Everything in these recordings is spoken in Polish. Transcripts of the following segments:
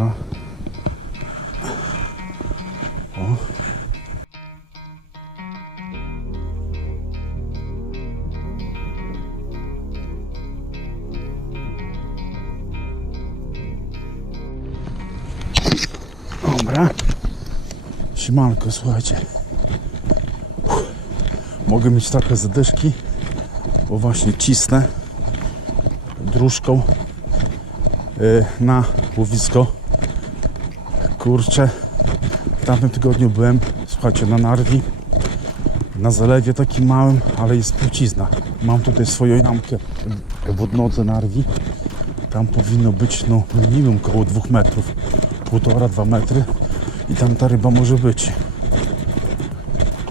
Dobra. O. Dobra. Siemanko, słuchajcie. Mogę mieć trochę zadyszki, bo właśnie cisnę dróżką y, na łowisko. Kurczę, w tamtym tygodniu byłem, słuchajcie, na Narwi, na zalewie takim małym, ale jest trucizna. Mam tutaj swoją jamkę w odnodze Narwi. Tam powinno być, no minimum około 2 metrów, półtora, dwa metry i tam ta ryba może być.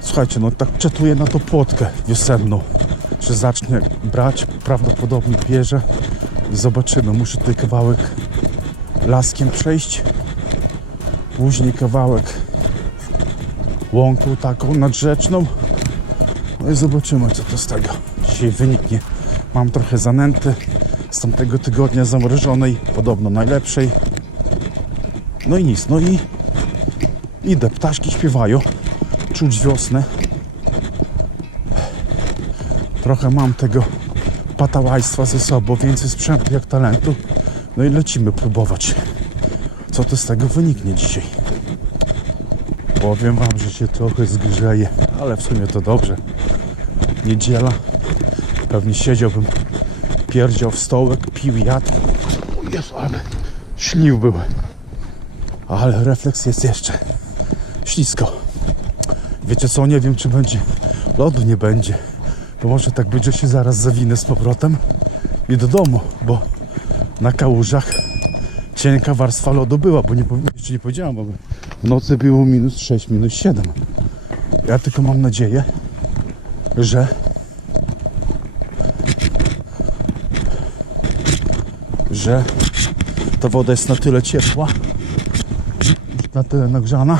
Słuchajcie, no tak czetuję na tą płotkę wiosenną, że zacznie brać, prawdopodobnie bierze. Zobaczymy, muszę tutaj kawałek laskiem przejść, później kawałek łąką taką nadrzeczną. No i zobaczymy, co to z tego dzisiaj wyniknie. Mam trochę zanęty z tamtego tygodnia zamrożonej, podobno najlepszej. No i nic, no i idę, ptaszki śpiewają, czuć wiosnę. Trochę mam tego patałajstwa ze sobą, więcej sprzętu jak talentu. No i lecimy próbować, co to z tego wyniknie dzisiaj. Powiem wam, że się trochę zgrzeje, ale w sumie to dobrze. Niedziela, pewnie siedziałbym, pierdział w stołek, pił jadł. O Jezu, ale śliw był. Ale refleks jest jeszcze ślisko. Wiecie co, nie wiem czy będzie lodu nie będzie. Bo może tak być, że się zaraz zawinę z powrotem i do domu, bo na kałużach cienka warstwa lodu była, bo nie, jeszcze nie powiedziałam, bo w nocy było minus 6, minus 7. Ja tylko mam nadzieję, że że ta woda jest na tyle ciepła, na tyle nagrzana,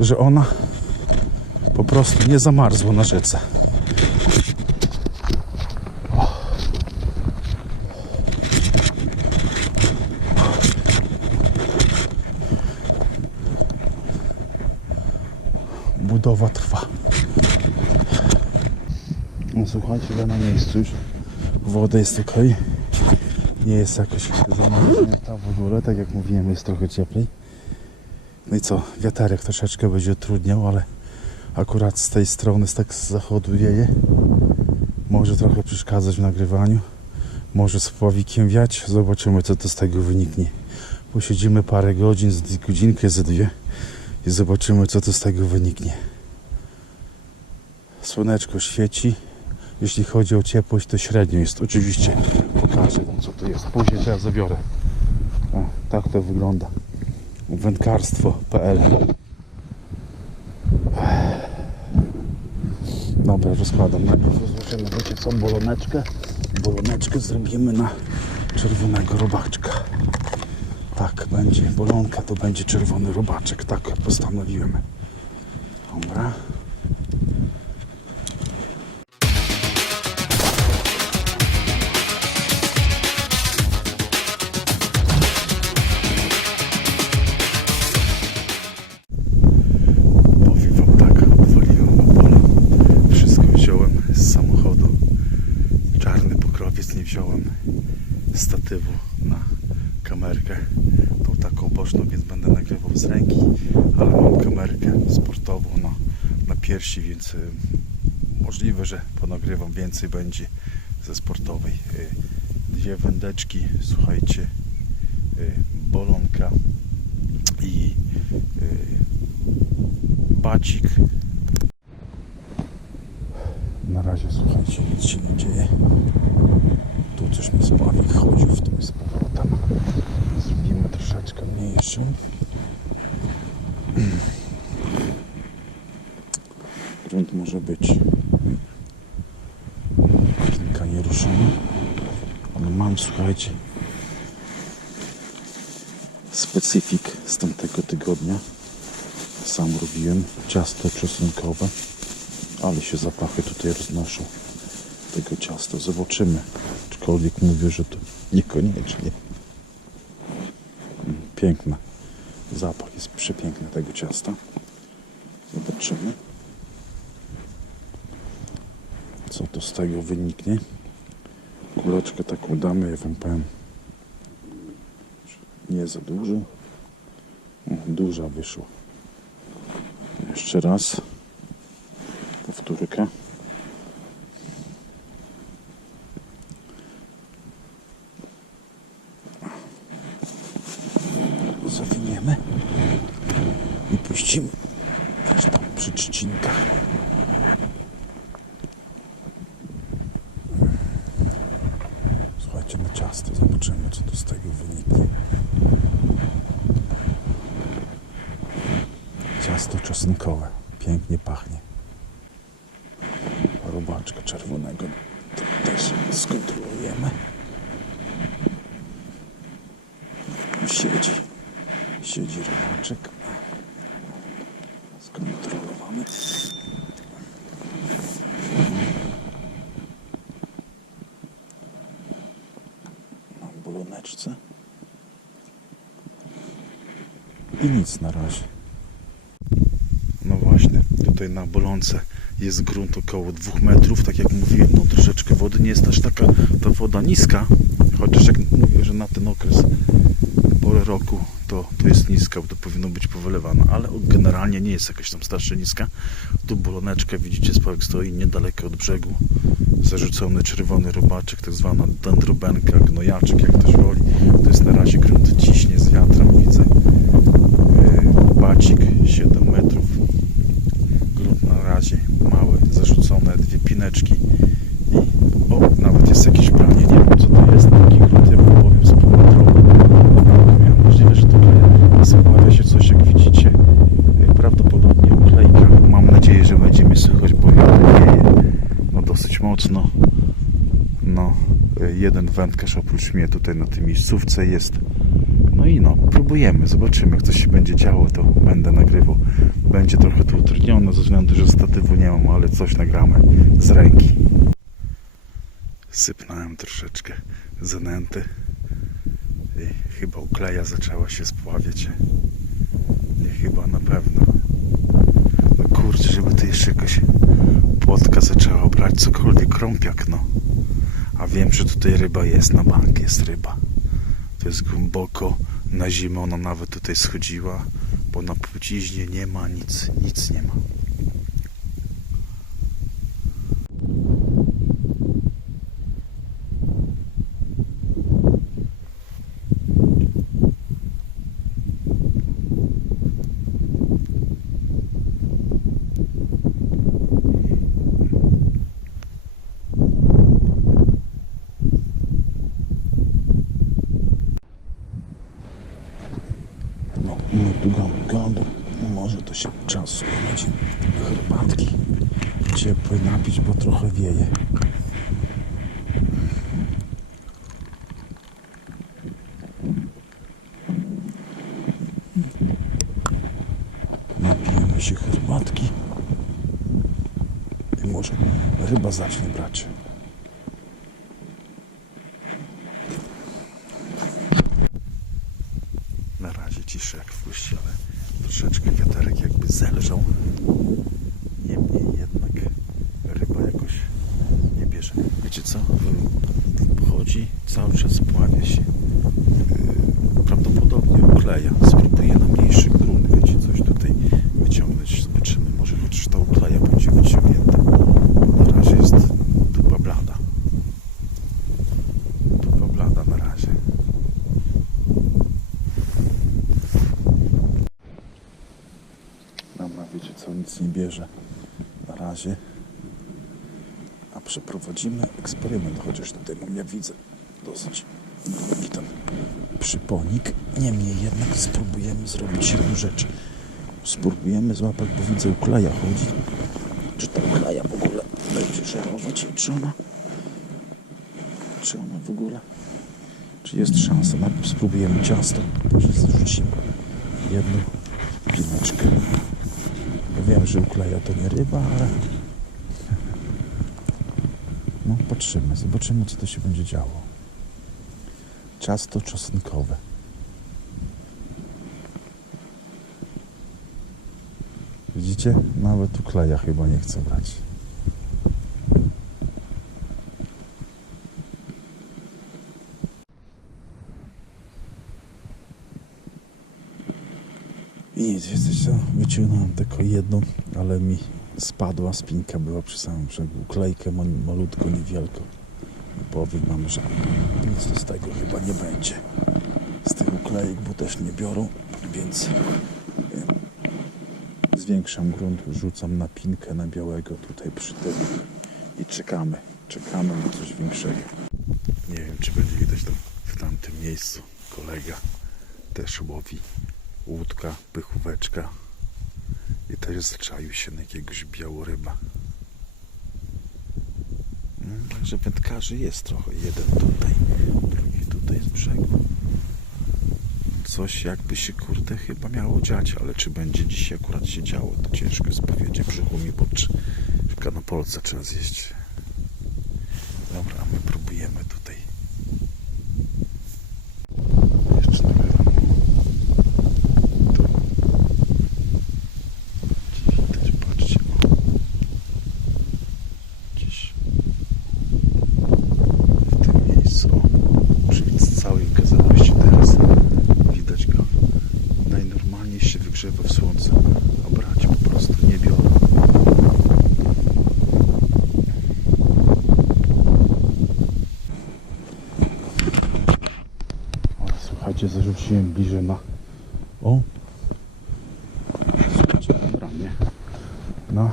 że ona po prostu nie zamarzła na rzece. Budowa trwa. No słuchajcie, ja na miejscu już. Woda jest ok. Nie jest jakoś zamarznięta w ogóle, tak jak mówiłem, jest trochę cieplej. No i co, wiaterek troszeczkę będzie utrudniał, ale akurat z tej strony, z tak z zachodu wieje. Może trochę przeszkadzać w nagrywaniu. Może z pławikiem wiać. Zobaczymy, co to z tego wyniknie. Posiedzimy parę godzin, z godzinkę, ze dwie i zobaczymy, co to z tego wyniknie. Słoneczko świeci. Jeśli chodzi o ciepłość, to średnio jest. Oczywiście pokażę wam, co to jest. Później to ja zabiorę. O, tak to wygląda. Wędkarstwo.pl Dobra, rozkładam. Najpierw rozłożymy, wiecie co, boloneczkę. Boloneczkę zrobimy na czerwonego robaczka. Tak, będzie bolonka, to będzie czerwony robaczek. Tak postanowiłem. Dobra. Że ponagrywam więcej będzie ze sportowej. Y, Dwie wędeczki, słuchajcie, y, bolonka i y, bacik. Na razie słuchajcie, nic się nie dzieje. Tu coś mi spławik chodził w tym z. Zrobimy troszeczkę mniejszą. Grunt może być mam, słuchajcie, specyfik z tamtego tygodnia. Sam robiłem ciasto czosnkowe, ale się zapachy tutaj roznoszą tego ciasta. Zobaczymy. Aczkolwiek mówię, że to niekoniecznie. Piękna. Zapach jest przepiękny tego ciasta. Zobaczymy. Co to z tego wyniknie. Kuleczkę taką damy, ja wam powiem. Nie za dużo. Duża wyszła. Jeszcze raz. Powtórkę. Zawiniemy i puścimy też tam przy trzcinkach. Słuchajcie, na ciasto zobaczymy, co tu z tego wyniknie. Ciasto czosnkowe. Pięknie pachnie. Robaczka czerwonego to też skontrolujemy. Siedzi. Siedzi robaczek. I nic na razie. No właśnie, tutaj na bolące jest grunt około 2 metrów, tak jak mówiłem, no troszeczkę wody nie jest aż taka ta woda niska, chociaż jak mówię, że na ten okres porę roku to, to jest niska, bo to powinno być powylewane, ale generalnie nie jest jakaś tam strasznie niska. Tu boloneczka, widzicie, spałek stoi niedaleko od brzegu, zarzucony czerwony robaczek, tak zwana dendrobenka, gnojaczek, jak też woli. To jest na razie grunt ciśnie z wiatrem, widzę. Bacik 7 metrów. Grunt na razie mały, zarzucone dwie pineczki. I o, nawet jest jakieś pranie, nie wiem co to jest, taki grunt, ja powiem, z półmetrowy. Możliwe, że tutaj spławia się coś, jak widzicie. Yy, Prawdopodobnie uklejka. Mam nadzieję, że będziemy słychać, bo wieje no dosyć mocno. No, y, jeden wędkarz oprócz mnie tutaj na tej miejscówce jest. No i no, próbujemy, zobaczymy, coś się będzie działo, to będę nagrywał. Będzie trochę to utrudnione ze względu, że statywu nie mam, ale coś nagramy z ręki. Sypnąłem troszeczkę zanęty i chyba ukleja zaczęła się spławiać. Nie chyba na pewno. No kurczę, żeby to jeszcze jakoś płotka zaczęła brać cokolwiek krąpiak, no. A wiem, że tutaj ryba jest, na bank jest ryba. To jest głęboko, na zimę ona nawet tutaj schodziła, bo na płciźnie nie ma nic, nic nie ma. No, my tu gadu, gadu. Może to się czas będzie herbatki ciepłej napić, bo trochę wieje. Napijemy się herbatki i może ryba zacznie brać. Na razie ciszę jak w guście, ale troszeczkę wiaterek jakby zelżał. Niemniej jednak ryba jakoś nie bierze. Wiecie co? Chodzi, cały czas pławia się. Yy, Prawdopodobnie ukleja. Spróbuję na mniejszy grunt, wiecie, coś tutaj wyciągnąć. Zobaczymy, może chociaż ta ukleja będzie wyciągnięta. Na razie jest dupa blada. Dupa blada na razie. Dobra, wiecie co, nic nie bierze na razie. A przeprowadzimy eksperyment, chociaż tutaj mam, ja widzę dosyć długi ten przyponik. Niemniej jednak spróbujemy zrobić jedną rzecz. Spróbujemy złapać, bo widzę ukleja chodzi. Czy ta ukleja w ogóle będzie żerować i czy ona... Czy ona w ogóle... Czy jest szansa? Najpierw spróbujemy ciasto. Zrzucimy jedną pineczkę. Ja wiem, że ukleja to nie ryba, ale... No, patrzymy, zobaczymy, co to się będzie działo. Ciasto czosnkowe. Widzicie? Nawet tu kleja chyba nie chcę brać. I nic, jesteś co? Wyciągnąłem tylko jedną, ale mi spadła, spinka była przy samym brzegu. Klejkę mam malutko, niewielką. Powiem wam, że nic z tego chyba nie będzie. Z tych uklejek, bo też nie biorą, więc e, zwiększam grunt, rzucam na pinkę na białego tutaj przy tym i czekamy, czekamy na coś większego. Nie wiem, czy będzie widać tam w tamtym miejscu kolega też łowi łódka, pychóweczka też zaczaił się na jakiegoś białoryba. Mm, Także wędkarzy jest trochę. Jeden tutaj, drugi tutaj z brzegu. Coś jakby się kurde chyba miało dziać, ale czy będzie dzisiaj akurat się działo, to ciężko jest powiedzieć. Brzuchu mi w Kanopolce trzeba zjeść. Dobra, my próbujemy tutaj. Jeszcze nagrywam. Tu. Gdzie widać, patrzcie. O. Gdzieś w tym miejscu. O, przy całej okazałości teraz widać go. Najnormalniej się wygrzewa w słońcu, a brać po prostu nie biorą. O, słuchajcie, zarzuciłem bliżej na... O! Słuchajcie, dobra, nie? No.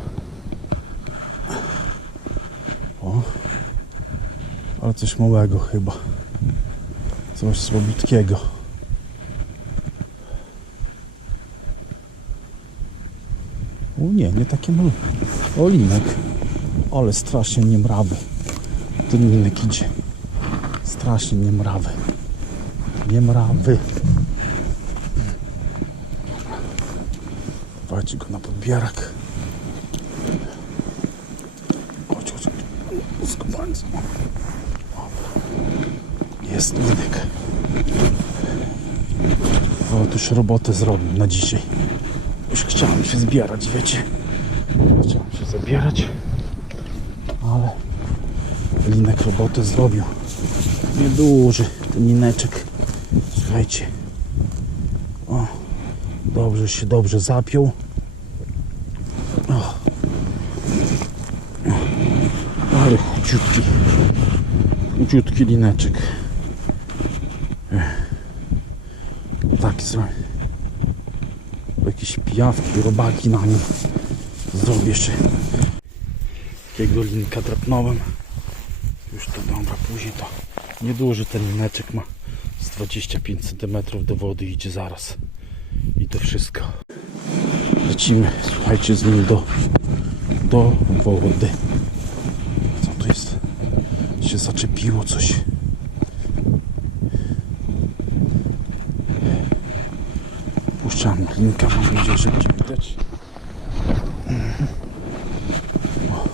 O. Ale coś małego chyba. Coś słabitkiego. O nie, nie takie malutkie. O linek. Ale strasznie niemrawy. Ten linek idzie. Strasznie niemrawy. Niemrawy. Dawajcie go na podbierak. Chodź, chodź. Skubańcu. Jest linek. O, tu już robotę zrobił na dzisiaj. Już chciałem się zbierać, wiecie. Chciałem się zabierać. Ale linek robotę zrobił. Nieduży ten lineczek. Słuchajcie. O, dobrze się dobrze zapiął. O. Ale chudziutki. Chudziutki lineczek. Zrobię. Jakieś pijawki, robaki na nim. Zrobię jeszcze. Takiego linka drapnąłem. Już to dobra, później to nieduży ten lineczek ma. Z 25 cm do wody idzie zaraz. I to wszystko. Lecimy, słuchajcie, z nim do, do wody. Co to jest? Się zaczepiło coś. Puszczam linka, mam nadzieję, widać. O.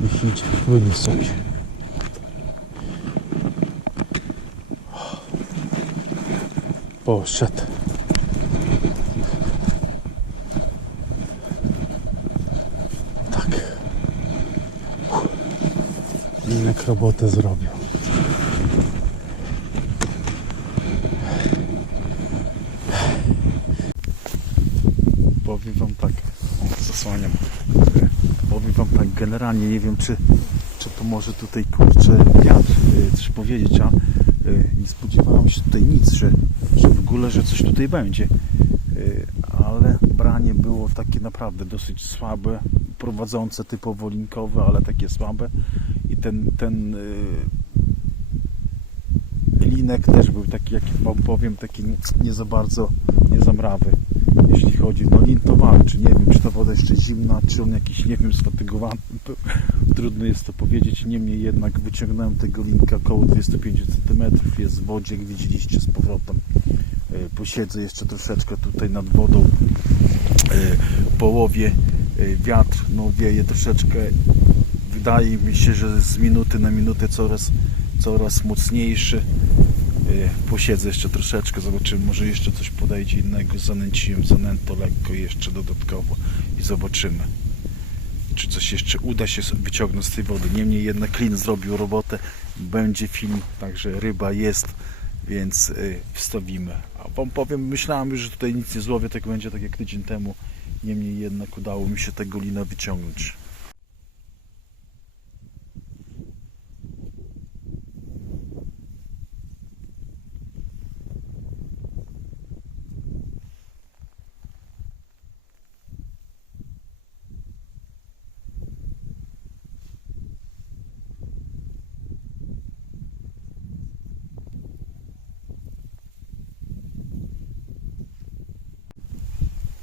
Niech idzie, płynie sobie. Poszedł. Tak. Uff. Robotę zrobił. Powiem wam tak, o, zasłaniam. E, Powiem wam tak, generalnie nie wiem czy, czy to może tutaj kurczę wiatr e, coś powiedzieć, a e, nie spodziewałem się tutaj nic, że, że w ogóle, że coś tutaj będzie. E, Ale branie było takie naprawdę dosyć słabe, prowadzące typowo linkowe, ale takie słabe. I ten, ten linek też był taki, jak wam powiem, taki nie, za bardzo, nie jeśli chodzi, no lin to nie wiem, czy ta woda jeszcze zimna, czy on jakiś, nie wiem, sfatygowany. Był, trudno jest to powiedzieć, niemniej jednak wyciągnąłem tego linka około 25 cm, jest w wodzie, jak widzieliście z powrotem, E, posiedzę jeszcze troszeczkę tutaj nad wodą, E, połowie e, wiatr, no wieje troszeczkę, wydaje mi się, że z minuty na minutę coraz, coraz mocniejszy. Y, Posiedzę jeszcze troszeczkę, zobaczymy, może jeszcze coś podejdzie innego. Zanęciłem zanęto lekko jeszcze dodatkowo i zobaczymy, czy coś jeszcze uda się wyciągnąć z tej wody. Niemniej jednak klin zrobił robotę, będzie film, także ryba jest, więc y, wstawimy. A wam powiem, myślałem już, że tutaj nic nie złowię, tak będzie tak jak tydzień temu. Niemniej jednak udało mi się tego lina wyciągnąć.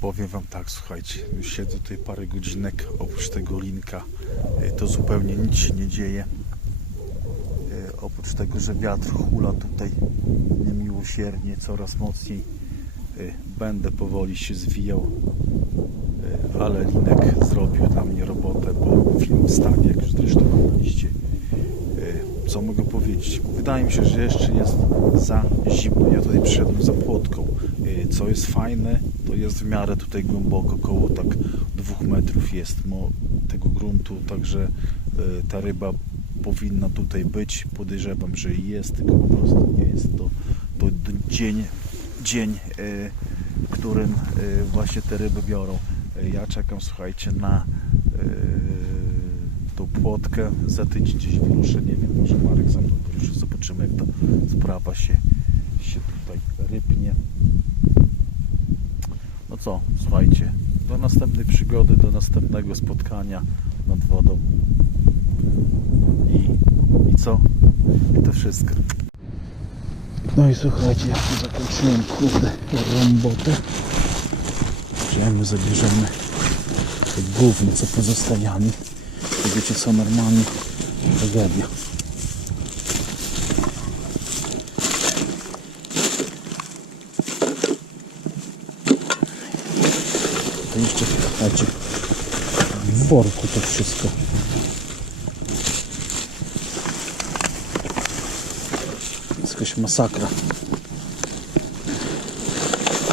Powiem wam tak, słuchajcie, już siedzę tutaj parę godzinek, oprócz tego linka y, to zupełnie nic się nie dzieje. Y, Oprócz tego, że wiatr hula tutaj niemiłosiernie, coraz mocniej. y, Będę powoli się zwijał, ale linek zrobił dla mnie robotę, bo film wstawię, jak już zresztą oglądaliście. Co mogę powiedzieć? Wydaje mi się, że jeszcze jest za zimno. Ja tutaj przyszedłem za płotką. Co jest fajne, to jest w miarę tutaj głęboko, około tak dwóch metrów jest tego gruntu, także y, ta ryba powinna tutaj być. Podejrzewam, że jest, tylko po prostu nie jest to, to dzień, dzień y, w którym y, właśnie te ryby biorą. Ja czekam, słuchajcie, na tą płotkę. Za tydzień gdzieś wyruszę, nie wiem, może Marek za mną wyruszy, zobaczymy jak ta sprawa się, się tutaj rypnie. Co, słuchajcie, do następnej przygody, do następnego spotkania nad wodą. I, i co? I to wszystko. No i słuchajcie, tu zakończyłem kurde robotę. Wziąłem, zabierzemy to gówno, co pozostawiamy. Wiecie co, normalnie tragedia. To jeszcze, słuchajcie, w worku to wszystko. Jest jakaś masakra.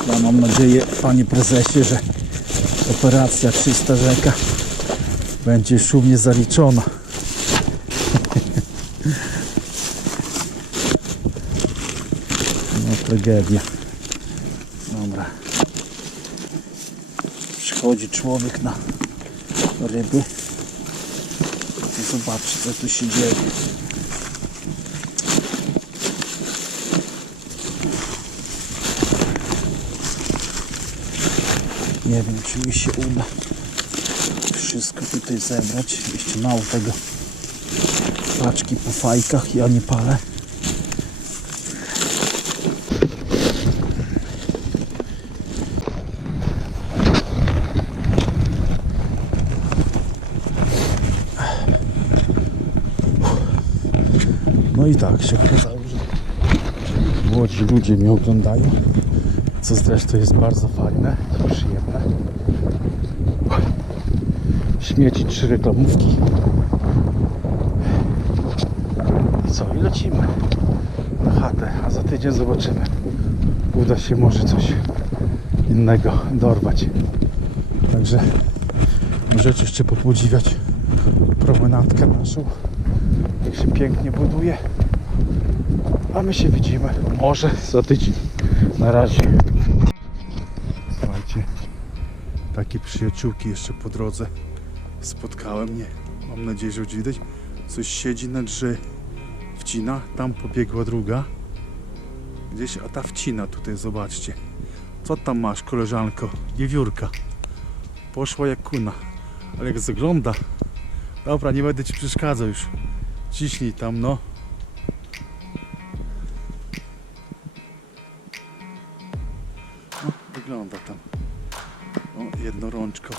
Ja mam nadzieję, panie prezesie, że operacja Czysta Rzeka będzie już u mnie zaliczona. No tragedia. Dobra. Przychodzi człowiek na ryby. Zobaczcie co tu się dzieje. Nie wiem czy mi się uda wszystko tutaj zebrać. Jeszcze mało tego paczki po fajkach, ja nie palę. I tak się okazało, że młodzi ludzie mnie oglądają, co zresztą jest bardzo fajne przyjemne. Śmieci trzy reklamówki. I co? I lecimy na chatę, a za tydzień zobaczymy. Uda się może coś innego dorwać. Także możecie jeszcze popodziwiać promenadkę naszą jak się pięknie buduje. A my się widzimy może za tydzień. Na razie. Słuchajcie, takie przyjaciółki jeszcze po drodze spotkałem. Nie, mam nadzieję, że już widać. Coś siedzi na drze. Wcina, tam pobiegła druga. Gdzieś, a ta wcina tutaj, zobaczcie. Co tam masz, koleżanko? Wiewiórka. Poszła jak kuna. Ale jak zagląda. Dobra, nie będę ci przeszkadzał już. Ciśnij tam, no. Wygląda tam. O, jedno rączko.